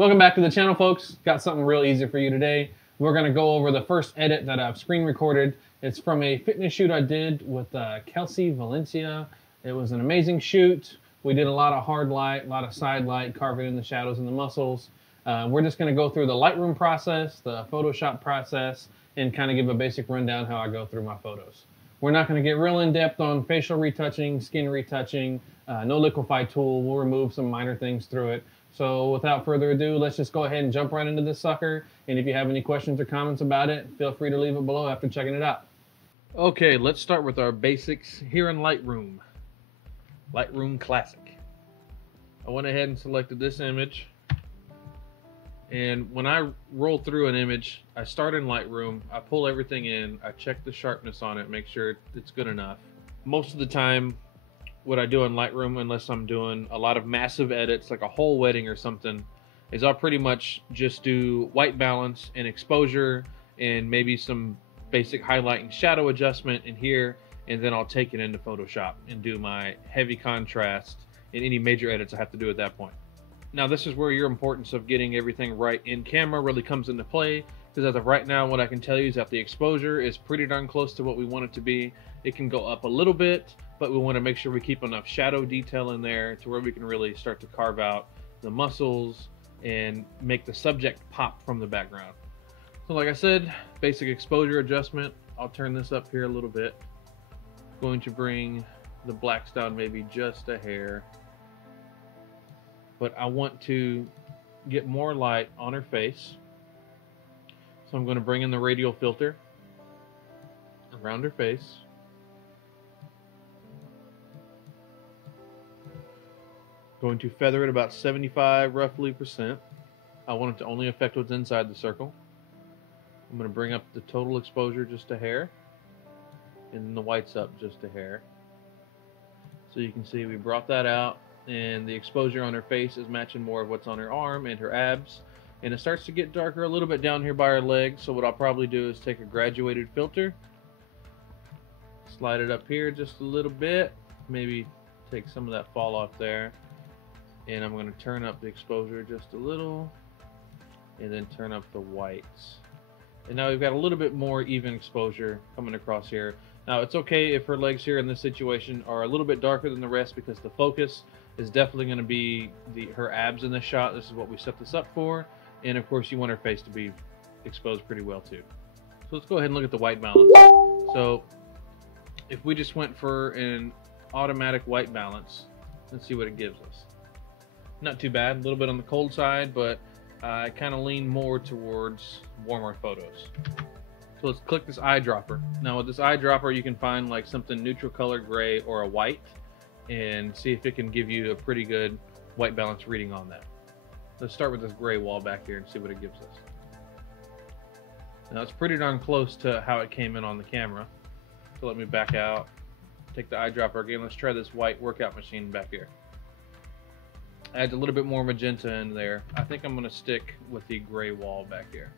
Welcome back to the channel, folks. Got something real easy for you today. We're gonna go over the first edit that I've screen recorded. It's from a fitness shoot I did with Kelsey Valencia. It was an amazing shoot. We did a lot of hard light, a lot of side light, carving in the shadows and the muscles. We're just gonna go through the Lightroom process, the Photoshop process, and kind of give a basic rundown how I go through my photos. We're not gonna get real in-depth on facial retouching, skin retouching, no liquify tool. We'll remove some minor things through it. So without further ado, let's just go ahead and jump right into this sucker. And if you have any questions or comments about it, feel free to leave it below after checking it out. Okay, let's start with our basics here in Lightroom. Lightroom Classic. I went ahead and selected this image. And when I roll through an image, I start in Lightroom, I pull everything in, I check the sharpness on it, make sure it's good enough. Most of the time, what I do in Lightroom, unless I'm doing a lot of massive edits like a whole wedding or something, is I'll pretty much just do white balance and exposure and maybe some basic highlight and shadow adjustment in here, and then I'll take it into Photoshop and do my heavy contrast and any major edits I have to do at that point. Now this is where your importance of getting everything right in camera really comes into play, because as of right now what I can tell you is that the exposure is pretty darn close to what we want it to be. It can go up a little bit, but we want to make sure we keep enough shadow detail in there to where we can really start to carve out the muscles and make the subject pop from the background. So like I said, basic exposure adjustment. I'll turn this up here a little bit. Going to bring the blacks down maybe just a hair. But I want to get more light on her face. So I'm going to bring in the radial filter around her face. Going to feather it about 75 roughly %. I want it to only affect what's inside the circle. I'm going to bring up the total exposure just a hair, and the whites up just a hair. So you can see we brought that out, and the exposure on her face is matching more of what's on her arm and her abs. And it starts to get darker a little bit down here by her legs, so what I'll probably do is take a graduated filter, slide it up here just a little bit, maybe take some of that fall off there. And I'm going to turn up the exposure just a little, and then turn up the whites. And now we've got a little bit more even exposure coming across here. Now it's okay if her legs here in this situation are a little bit darker than the rest, because the focus is definitely going to be her abs in this shot. This is what we set this up for. And of course you want her face to be exposed pretty well too. So let's go ahead and look at the white balance. So if we just went for an automatic white balance, let's see what it gives us. Not too bad, a little bit on the cold side, but I kind of lean more towards warmer photos. So let's click this eyedropper. Now with this eyedropper, you can find like something neutral color gray or a white, and see if it can give you a pretty good white balance reading on that. Let's start with this gray wall back here and see what it gives us. Now it's pretty darn close to how it came in on the camera. So let me back out, take the eyedropper again. Let's try this white workout machine back here. Adds a little bit more magenta in there. I think I'm going to stick with the gray wall back here.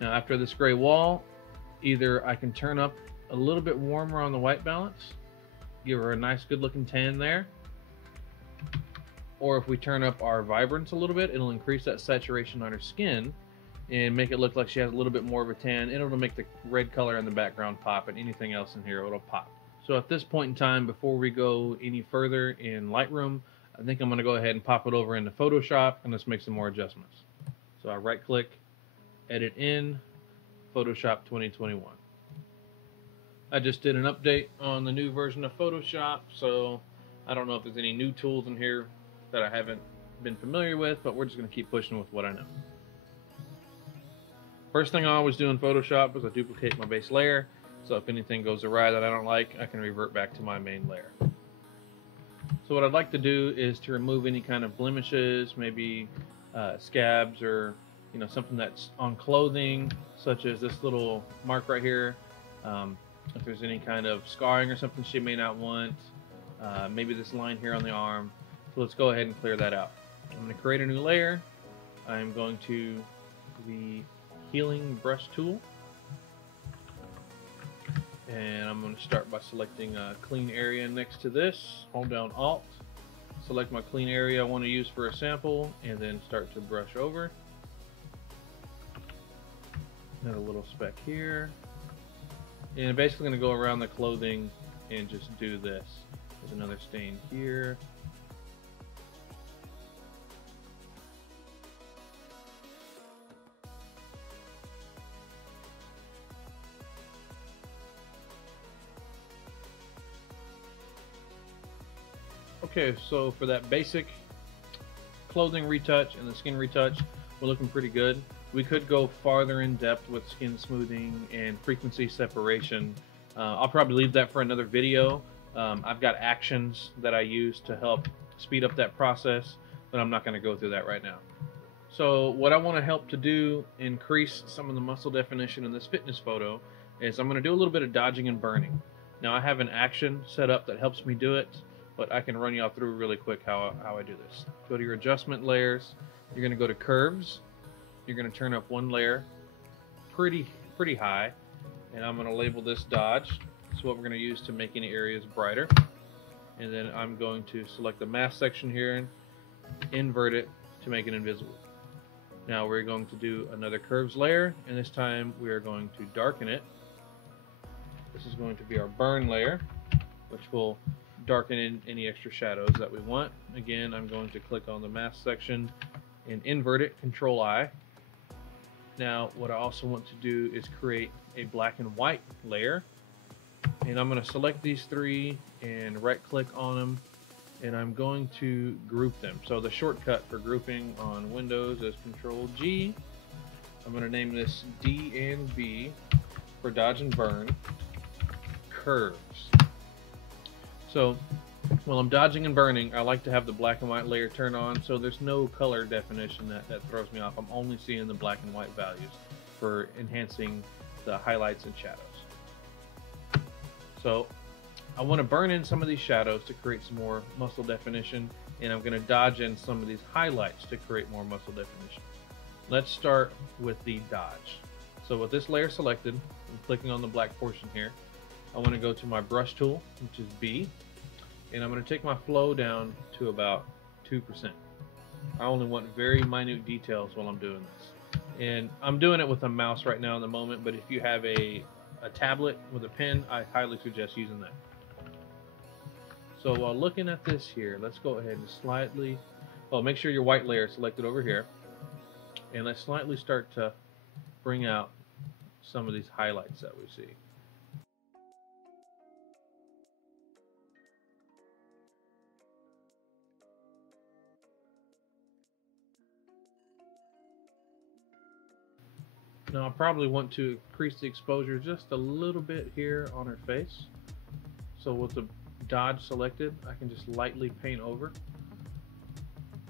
Now after this gray wall, either I can turn up a little bit warmer on the white balance, give her a nice good looking tan there, or if we turn up our vibrance a little bit, it'll increase that saturation on her skin and make it look like she has a little bit more of a tan, and it'll make the red color in the background pop, and anything else in here it'll pop. So at this point in time, before we go any further in Lightroom, I think I'm going to go ahead and pop it over into Photoshop, and let's make some more adjustments. So I right click, edit in, Photoshop 2021. I just did an update on the new version of Photoshop, so I don't know if there's any new tools in here that I haven't been familiar with, but we're just going to keep pushing with what I know. First thing I always do in Photoshop is I duplicate my base layer, so if anything goes awry that I don't like, I can revert back to my main layer. So what I'd like to do is to remove any kind of blemishes, maybe scabs, or something that's on clothing, such as this little mark right here. If there's any kind of scarring or something she may not want, maybe this line here on the arm. So let's go ahead and clear that out. I'm going to create a new layer. I'm going to the healing brush tool, and I'm going to start by selecting a clean area next to this. Hold down Alt, select my clean area I want to use for a sample, and then start to brush over. Add a little speck here. And basically going to go around the clothing and just do this. There's another stain here. Okay, so for that basic clothing retouch and the skin retouch, we're looking pretty good. We could go farther in depth with skin smoothing and frequency separation. I'll probably leave that for another video. I've got actions that I use to help speed up that process, but I'm not going to go through that right now. So what I want to help to do, increase some of the muscle definition in this fitness photo, is I'm going to do a little bit of dodging and burning. Now I have an action set up that helps me do it, but I can run y'all through really quick how I do this. Go to your adjustment layers. You're going to go to curves. You're going to turn up one layer pretty high, and I'm going to label this dodge. That's what we're going to use to make any areas brighter. And then I'm going to select the mask section here and invert it to make it invisible. Now we're going to do another curves layer, and this time we are going to darken it. This is going to be our burn layer, which will darken in any extra shadows that we want. Again, I'm going to click on the mask section and invert it, Control I. Now what I also want to do is create a black and white layer, and I'm going to select these three and right click on them, and I'm going to group them. So the shortcut for grouping on Windows is Control G. I'm going to name this D and B for dodge and burn curves. So while I'm dodging and burning, I like to have the black and white layer turned on so there's no color definition that throws me off. I'm only seeing the black and white values for enhancing the highlights and shadows. So I want to burn in some of these shadows to create some more muscle definition, and I'm going to dodge in some of these highlights to create more muscle definition. Let's start with the dodge. So with this layer selected, I'm clicking on the black portion here. I want to go to my brush tool, which is B, and I'm going to take my flow down to about 2%. I only want very minute details while I'm doing this. And I'm doing it with a mouse right now in the moment, but if you have a tablet with a pen, I highly suggest using that. So while looking at this here, let's go ahead and slightly, make sure your white layer is selected over here, and let's slightly start to bring out some of these highlights that we see. Now I probably want to increase the exposure just a little bit here on her face. So with the dodge selected, I can just lightly paint over,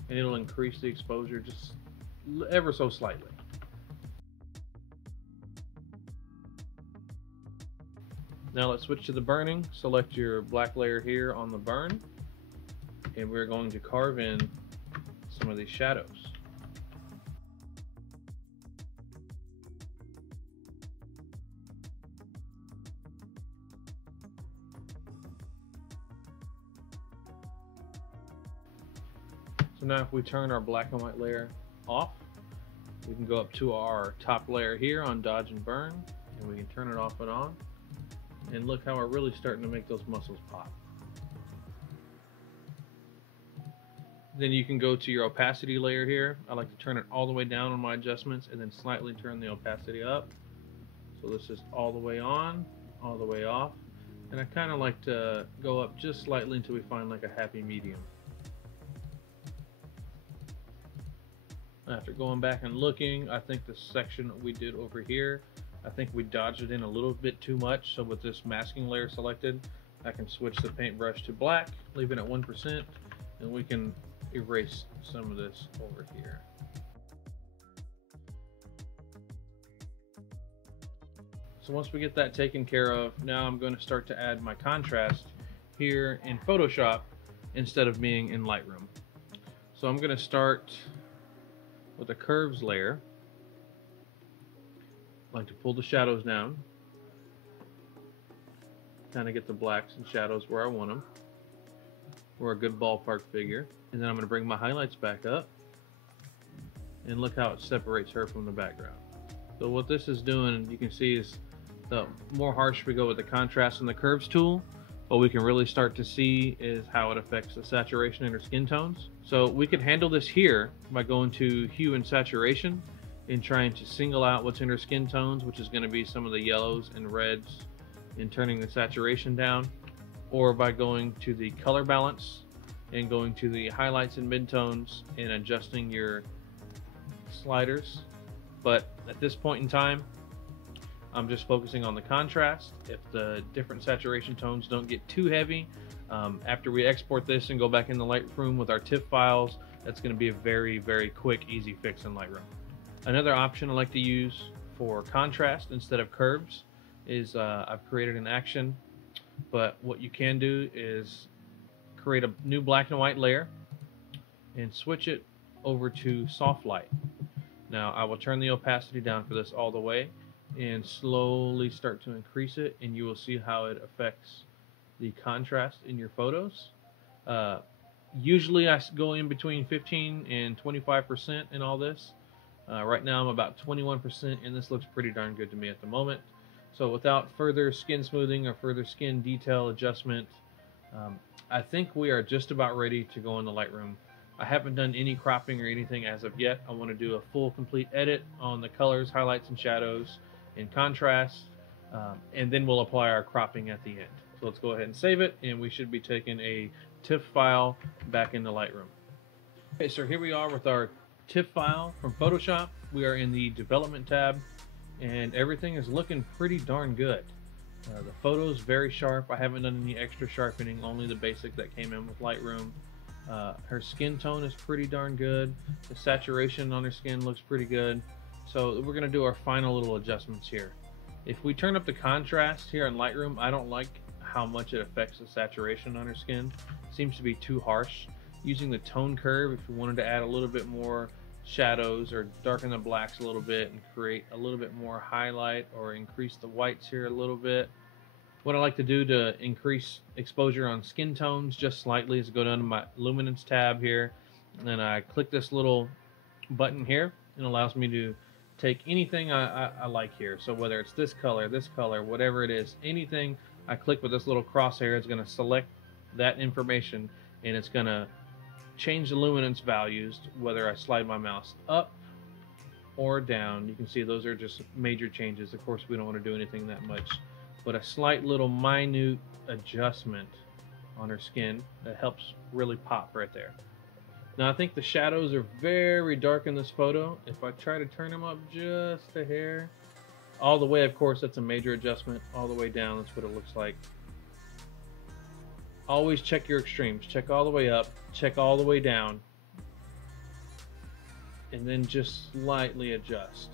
and it'll increase the exposure just ever so slightly. Now let's switch to the burning. Select your black layer here on the burn, and we're going to carve in some of these shadows. So now if we turn our black and white layer off, we can go up to our top layer here on dodge and burn, and we can turn it off and on. And look how we're really starting to make those muscles pop. Then you can go to your opacity layer here. I like to turn it all the way down on my adjustments and then slightly turn the opacity up. So this is all the way on, all the way off. And I kind of like to go up just slightly until we find like a happy medium. After going back and looking, I think the section we did over here, I think we dodged it in a little bit too much. So with this masking layer selected, I can switch the paintbrush to black, leave it at 1%, and we can erase some of this over here. So once we get that taken care of, now I'm going to start to add my contrast here in Photoshop instead of being in Lightroom. So I'm going to start with a curves layer. I like to pull the shadows down, kind of get the blacks and shadows where I want them. or a good ballpark figure. And then I'm going to bring my highlights back up, and look how it separates her from the background. So what this is doing, you can see, is the more harsh we go with the contrast and the curves tool, what we can really start to see is how it affects the saturation in her skin tones. So we could handle this here by going to hue and saturation and trying to single out what's in her skin tones, which is going to be some of the yellows and reds, and turning the saturation down, or by going to the color balance and going to the highlights and midtones and adjusting your sliders. But at this point in time, I'm just focusing on the contrast. If the different saturation tones don't get too heavy, after we export this and go back into Lightroom with our TIFF files, that's going to be a very, very quick, easy fix in Lightroom. Another option I like to use for contrast instead of curves is I've created an action, but what you can do is create a new black and white layer and switch it over to soft light. Now I will turn the opacity down for this all the way and slowly start to increase it, and you will see how it affects the contrast in your photos. Usually I go in between 15 and 25% in all this. Right now I'm about 21%, and this looks pretty darn good to me at the moment. So without further skin smoothing or further skin detail adjustment, I think we are just about ready to go into Lightroom. I haven't done any cropping or anything as of yet. I want to do a full complete edit on the colors, highlights, and shadows and contrast, and then we'll apply our cropping at the end. So let's go ahead and save it, and we should be taking a TIFF file back into Lightroom. Okay, so here we are with our TIFF file from Photoshop. We are in the development tab, and everything is looking pretty darn good. The photo's very sharp. I haven't done any extra sharpening, only the basic that came in with Lightroom. Her skin tone is pretty darn good. The saturation on her skin looks pretty good. So we're going to do our final little adjustments here. If we turn up the contrast here in Lightroom, I don't like how much it affects the saturation on her skin. It seems to be too harsh. Using the tone curve, if we wanted to add a little bit more shadows or darken the blacks a little bit and create a little bit more highlight or increase the whites here a little bit. What I like to do to increase exposure on skin tones just slightly is go down to my luminance tab here, and then I click this little button here, and it allows me to take anything I like here. So whether it's this color, whatever it is, anything I click with this little crosshair is going to select that information, and it's going to change the luminance values whether I slide my mouse up or down. You can see those are just major changes. Of course, we don't want to do anything that much, but a slight little minute adjustment on her skin that helps really pop right there. Now I think the shadows are very dark in this photo. If I try to turn them up just a hair, all the way, of course, that's a major adjustment. All the way down, that's what it looks like. Always check your extremes. Check all the way up, check all the way down, and then just slightly adjust.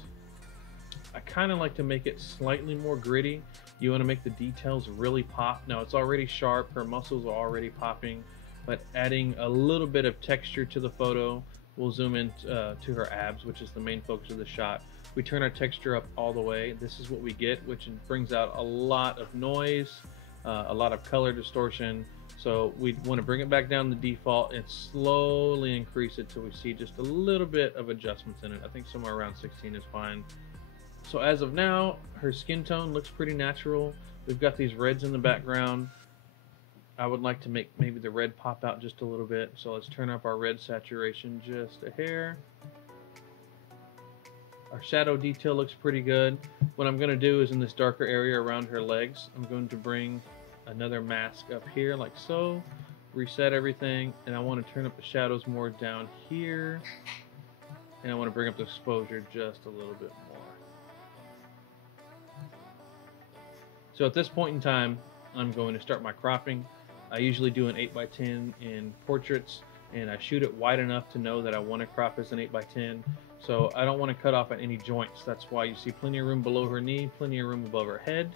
I kind of like to make it slightly more gritty. You want to make the details really pop. Now it's already sharp, her muscles are already popping, but adding a little bit of texture to the photo. We'll zoom in to her abs, which is the main focus of the shot. We turn our texture up all the way. This is what we get, which brings out a lot of noise, a lot of color distortion. So we want to bring it back down to default and slowly increase it till we see just a little bit of adjustments in it. I think somewhere around 16 is fine. So as of now, her skin tone looks pretty natural. We've got these reds in the background. I would like to make maybe the red pop out just a little bit. So let's turn up our red saturation just a hair. Our shadow detail looks pretty good. What I'm going to do is in this darker area around her legs, I'm going to bring another mask up here like so, reset everything, and I want to turn up the shadows more down here, and I want to bring up the exposure just a little bit more. So at this point in time, I'm going to start my cropping. I usually do an 8x10 in portraits, and I shoot it wide enough to know that I want to crop as an 8x10. So I don't want to cut off at any joints. That's why you see plenty of room below her knee, plenty of room above her head.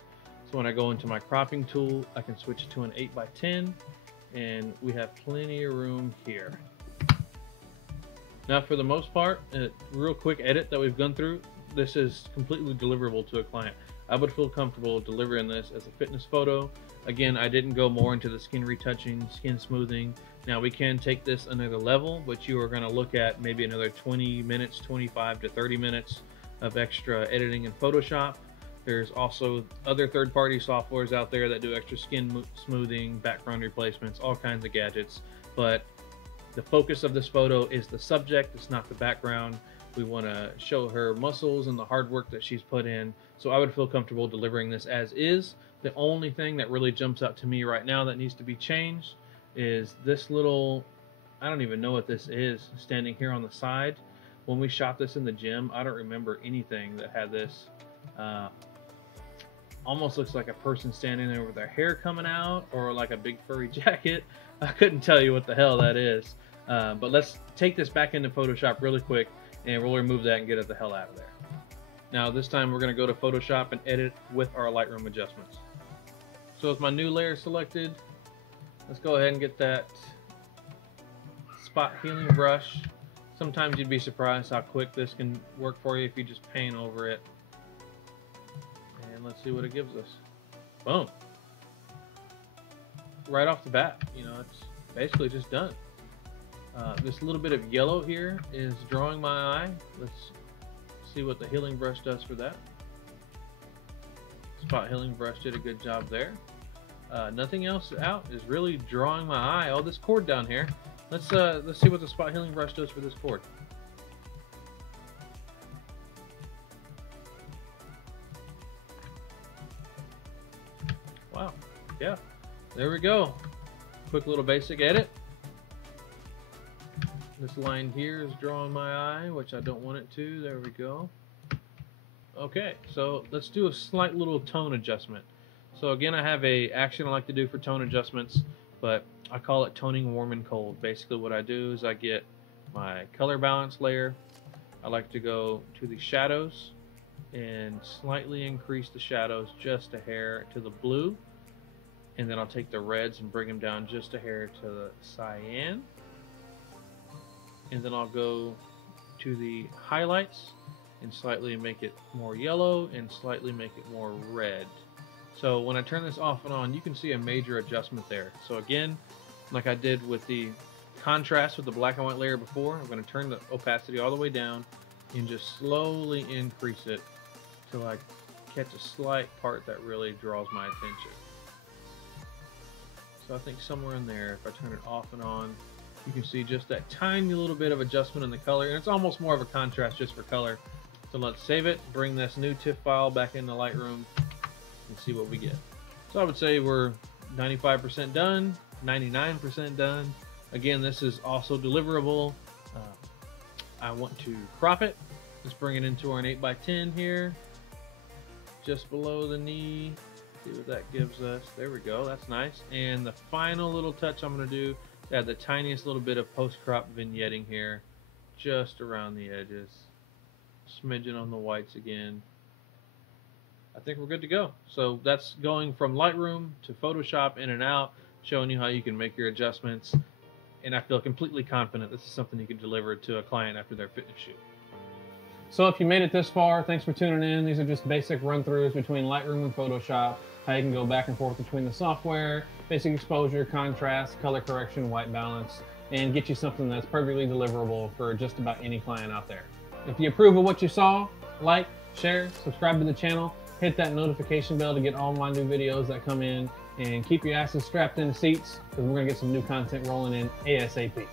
So when I go into my cropping tool, I can switch it to an 8x10, and we have plenty of room here. Now for the most part, a real quick edit that we've gone through, this is completely deliverable to a client. I would feel comfortable delivering this as a fitness photo. Again, I didn't go more into the skin retouching, skin smoothing. Now we can take this another level, but you are going to look at maybe another 20 minutes, 25 to 30 minutes of extra editing in Photoshop. There's also other third-party softwares out there that do extra skin smoothing, background replacements, all kinds of gadgets. But the focus of this photo is the subject, it's not the background. We want to show her muscles and the hard work that she's put in. So I would feel comfortable delivering this as is. The only thing that really jumps out to me right now that needs to be changed is this little, I don't even know what this is, standing here on the side. When we shot this in the gym, I don't remember anything that had this. Almost looks like a person standing there with their hair coming out, or like a big furry jacket. I couldn't tell you what the hell that is. But let's take this back into Photoshop really quick, and we'll remove that and get it the hell out of there. Now this time we're going to go to Photoshop and edit with our Lightroom adjustments. So with my new layer selected, let's go ahead and get that spot healing brush. Sometimes you'd be surprised how quick this can work for you if you just paint over it. And let's see what it gives us. Boom. Right off the bat, you know, it's basically just done. This little bit of yellow here is drawing my eye. Let's see what the healing brush does for that. Spot healing brush did a good job there. Nothing else out is really drawing my eye. Oh, this cord down here. Let's see what the spot healing brush does for this cord. Wow. Yeah. There we go. Quick little basic edit. This line here is drawing my eye, which I don't want it to. There we go. Okay, so let's do a slight little tone adjustment. So again, I have a action I like to do for tone adjustments, but I call it toning warm and cold. Basically what I do is I get my color balance layer. I like to go to the shadows and slightly increase the shadows just a hair to the blue. And then I'll take the reds and bring them down just a hair to the cyan. And then I'll go to the highlights and slightly make it more yellow and slightly make it more red. So when I turn this off and on, you can see a major adjustment there. So again, like I did with the contrast with the black and white layer before, I'm going to turn the opacity all the way down and just slowly increase it till I catch a slight part that really draws my attention. So I think somewhere in there, if I turn it off and on, you can see just that tiny little bit of adjustment in the color, and it's almost more of a contrast just for color. So let's save it, bring this new TIFF file back into Lightroom, and see what we get. So I would say we're 95% done, 99% done. Again, this is also deliverable. I want to crop it. Let's bring it into our 8x10 here, just below the knee. See what that gives us. There we go, that's nice. And the final little touch I'm going to do, add the tiniest little bit of post-crop vignetting here, just around the edges. Smidgen on the whites again. I think we're good to go. So that's going from Lightroom to Photoshop, in and out, showing you how you can make your adjustments. And I feel completely confident this is something you can deliver to a client after their fitness shoot. So if you made it this far, thanks for tuning in. These are just basic run-throughs between Lightroom and Photoshop, how you can go back and forth between the software, basic exposure, contrast, color correction, white balance, and get you something that's perfectly deliverable for just about any client out there. If you approve of what you saw, like, share, subscribe to the channel, hit that notification bell to get all my new videos that come in, and keep your asses strapped in the seats because we're going to get some new content rolling in ASAP.